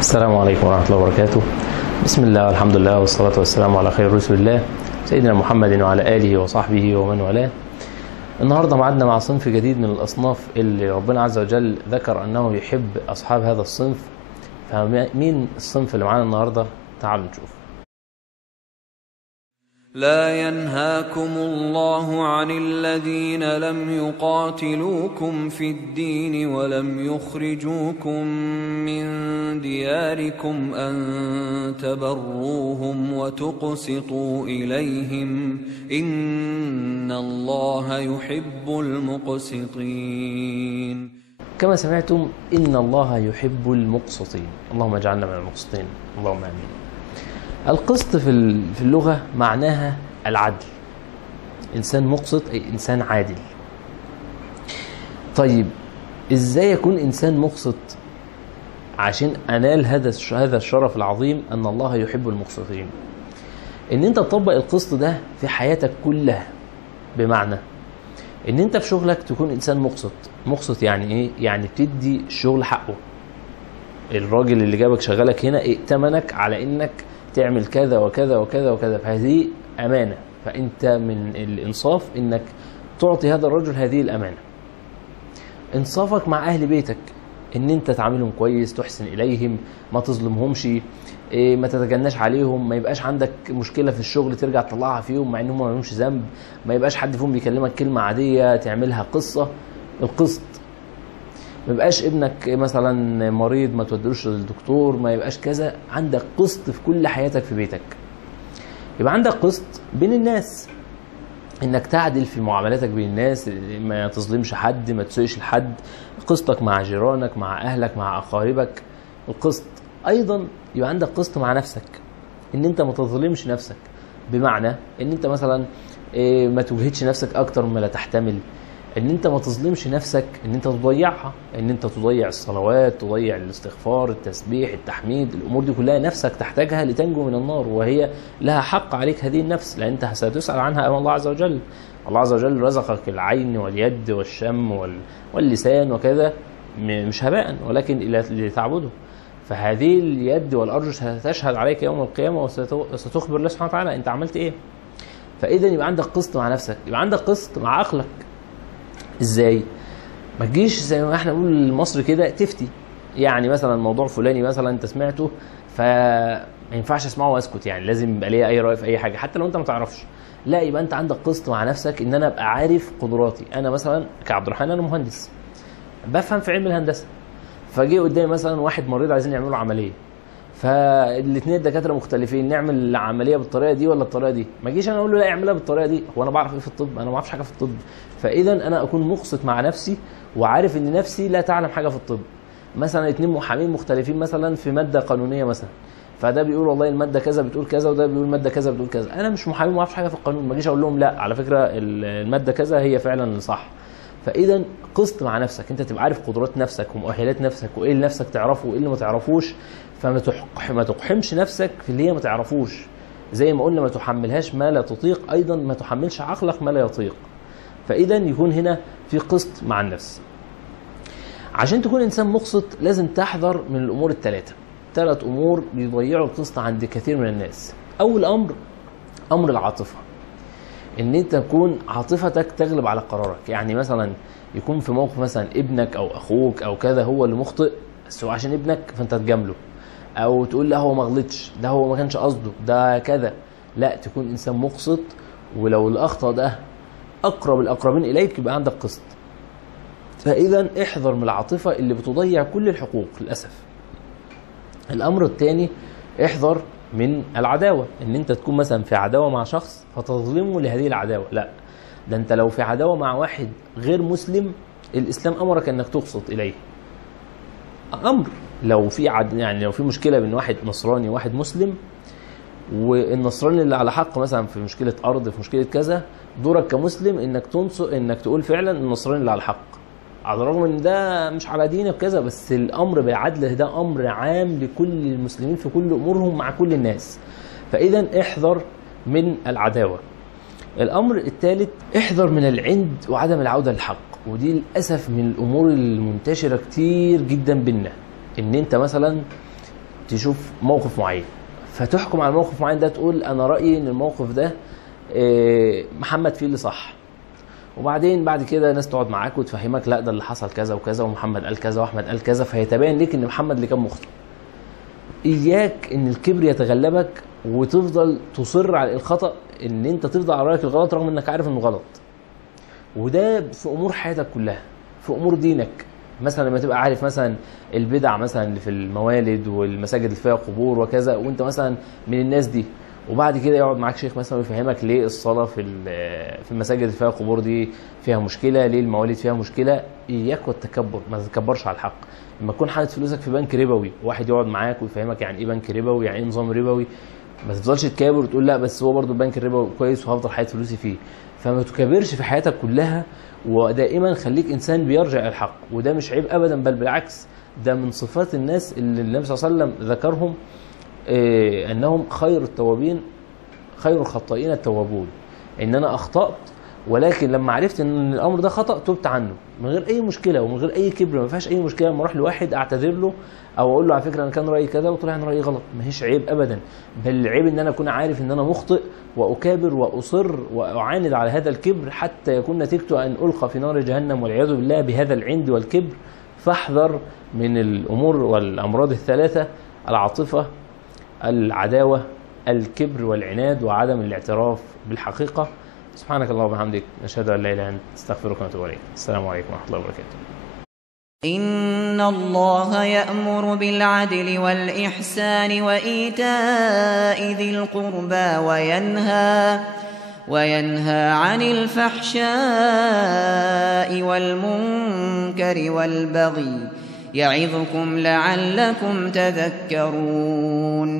السلام عليكم ورحمة الله وبركاته. بسم الله والحمد لله والصلاة والسلام على خير رسل الله سيدنا محمد وعلى آله وصحبه ومن والاه. النهاردة معدنا مع صنف جديد من الأصناف اللي ربنا عز وجل ذكر أنه يحب أصحاب هذا الصنف. فمين الصنف اللي معانا النهاردة؟ تعالوا نشوف. لا ينهاكم الله عن الذين لم يقاتلوكم في الدين ولم يخرجوكم من دياركم أن تبروهم وتقسطوا إليهم إن الله يحب المقسطين. كما سمعتم إن الله يحب المقسطين، اللهم اجعلنا من المقسطين، اللهم آمين. القسط في اللغة معناها العدل. إنسان مقسط أي إنسان عادل. طيب إزاي يكون إنسان مقسط عشان أنال هذا الشرف العظيم أن الله يحب المقسطين؟ إن أنت تطبق القسط ده في حياتك كلها، بمعنى إن أنت في شغلك تكون إنسان مقسط. مقسط يعني إيه؟ يعني تدي الشغل حقه. الراجل اللي جابك شغلك هنا ائتمنك على إنك تعمل كذا وكذا وكذا وكذا، فهذه أمانة، فأنت من الإنصاف إنك تعطي هذا الرجل هذه الأمانة. إنصافك مع أهل بيتك إن أنت تعاملهم كويس، تحسن إليهم، ما تظلمهمش، ما تتجناش عليهم، ما يبقاش عندك مشكلة في الشغل ترجع تطلعها فيهم مع إنهم ما لهمش ذنب، ما يبقاش حد فيهم بيكلمك كلمة عادية تعملها قصة. القسط ما يبقاش ابنك مثلا مريض ما تودلوش للدكتور، ما يبقاش كذا. عندك قسط في كل حياتك في بيتك. يبقى عندك قسط بين الناس، انك تعدل في معاملاتك بين الناس، ما تظلمش حد، ما تسويش لحد. قسطك مع جيرانك، مع اهلك، مع اقاربك. القسط ايضا يبقى عندك قسط مع نفسك، ان انت ما تظلمش نفسك، بمعنى ان انت مثلا ما تجهدش نفسك اكتر مما لا تحتمل، ان انت ما تظلمش نفسك، ان انت تضيعها، ان انت تضيع الصلوات، تضيع الاستغفار، التسبيح، التحميد. الامور دي كلها نفسك تحتاجها لتنجو من النار، وهي لها حق عليك هذه النفس، لان انت ستسأل عنها امام الله عز وجل. الله عز وجل رزقك العين واليد والشم واللسان وكذا مش هباء، ولكن لتعبده. فهذه اليد والارجل ستشهد عليك يوم القيامه وستخبر الله سبحانه وتعالى انت عملت ايه. فاذا يبقى عندك قسط مع نفسك، يبقى عندك قسط مع عقلك. ازاي؟ ما تجيش زي ما احنا بنقول المصري كده تفتي، يعني مثلا موضوع فلاني مثلا انت سمعته فما ينفعش اسمعه واسكت، يعني لازم يبقى ليا اي راي في اي حاجه حتى لو انت ما تعرفش. لا، يبقى انت عندك قسط مع نفسك، ان انا ابقى عارف قدراتي. انا مثلا كعبد الرحمن انا مهندس بفهم في علم الهندسه، فجي قدامي مثلا واحد مريض عايزين يعملوا عمليه، فالاثنين الدكاتره مختلفين، نعمل العمليه بالطريقه دي ولا الطريقه دي؟ ما اجيش انا اقول له لا اعملها بالطريقه دي، هو انا بعرف ايه في الطب؟ انا ما بعرفش حاجه في الطب. فاذا انا اكون مقسط مع نفسي وعارف ان نفسي لا تعلم حاجه في الطب. مثلا اثنين محامين مختلفين مثلا في ماده قانونيه مثلا، فده بيقول والله الماده كذا بتقول كذا، وده بيقول الماده كذا بتقول كذا. انا مش محامي ما اعرفش حاجه في القانون، ما اجيش اقول لهم لا على فكره الماده كذا هي فعلا صح. فاذا قسط مع نفسك، انت تبقى عارف قدرات نفسك ومؤهلات نفسك وايه اللي نفسك تعرفه وايه اللي ما تعرفوش. فما تقحمش نفسك في اللي هي ما تعرفوش. زي ما قلنا ما تحملهاش ما لا تطيق، ايضا ما تحملش عقلك ما لا يطيق. فاذا يكون هنا في قسط مع النفس. عشان تكون انسان مقسط لازم تحذر من الامور الثلاثه. 3 امور بيضيعوا القسط عند كثير من الناس. اول امر العاطفه، ان انت تكون عاطفتك تغلب على قرارك. يعني مثلا يكون في موقف مثلا ابنك او اخوك او كذا هو اللي مخطئ، بس هو عشان ابنك فانت تجامله، او تقول لا هو ما غلطش، ده هو ما كانش قصده، ده كذا. لا، تكون انسان مقسط، ولو الاخطاء ده اقرب الاقربين اليك يبقى عندك قسط. فاذا احذر من العاطفه اللي بتضيع كل الحقوق للاسف. الامر الثاني، احذر من العداوه، ان انت تكون مثلا في عداوه مع شخص فتظلمه لهذه العداوه. لا، ده انت لو في عداوه مع واحد غير مسلم الاسلام امرك انك تقسط اليه. امر لو في يعني لو في مشكله بين واحد نصراني وواحد مسلم، والنصراني اللي على حق مثلا في مشكله ارض، في مشكله كذا، دورك كمسلم انك تنصر، انك تقول فعلا النصراني اللي على حق، على الرغم ان ده مش على دينك كذا، بس الامر بالعدل ده امر عام لكل المسلمين في كل امورهم مع كل الناس. فاذا احذر من العداوه. الامر الثالث، احذر من العند وعدم العوده للحق. ودي للاسف من الامور المنتشره كتير جدا بينا، ان انت مثلا تشوف موقف معين فتحكم على موقف معين ده، تقول انا رايي ان الموقف ده محمد فيه اللي صح، وبعدين بعد كده ناس تقعد معاك وتفهمك لا ده اللي حصل كذا وكذا، ومحمد قال كذا واحمد قال كذا، فيتبين لك ان محمد اللي كان مخطئ. اياك ان الكبر يتغلبك وتفضل تصر على الخطا، ان انت تفضل على رايك الغلط رغم انك عارف انه غلط. وده في امور حياتك كلها، في امور دينك. مثلا لما تبقى عارف مثلا البدع مثلا اللي في الموالد والمساجد اللي فيها قبور وكذا، وانت مثلا من الناس دي، وبعد كده يقعد معاك شيخ مثلا ويفهمك ليه الصلاه في المساجد اللي فيها قبور دي فيها مشكله، ليه الموالد فيها مشكله. اياك والتكبر، ما تتكبرش على الحق. لما تكون حاطط فلوسك في بنك ربوي، واحد يقعد معاك ويفهمك يعني ايه بنك ربوي، يعني ايه نظام ربوي، ما تفضلش تكابر وتقول لا بس هو برضه البنك الربوي كويس وهفضل حاطط فلوسي فيه. فما تكابرش في حياتك كلها، ودائما خليك انسان بيرجع الحق. وده مش عيب ابدا، بل بالعكس ده من صفات الناس اللي النبي صلى الله عليه وسلم ذكرهم انهم خير التوابين خير الخطائين التوابون. ان انا اخطأت، ولكن لما عرفت ان الامر ده خطأ تبت عنه من غير اي مشكله ومن غير اي كبر. ما فيهاش اي مشكله لما اروح لواحد اعتذر له او اقول له على فكره انا كان رايي كذا وطلع ان رايي غلط، ما هيش عيب ابدا، بل العيب ان انا اكون عارف ان انا مخطئ واكابر واصر واعاند على هذا الكبر حتى يكون نتيجته ان القى في نار جهنم والعياذ بالله بهذا العند والكبر. فاحذر من الامور والامراض الثلاثه: العاطفه، العداوه، الكبر والعناد، وعدم الاعتراف بالحقيقه. سبحانك اللهم وبحمدك، نشهد ان لا اله الا انت، نستغفرك ونتوب اليك. السلام عليكم ورحمه الله وبركاته. إن الله يأمر بالعدل والإحسان وإيتاء ذي القربى وينهى عن الفحشاء والمنكر والبغي يعظكم لعلكم تذكرون.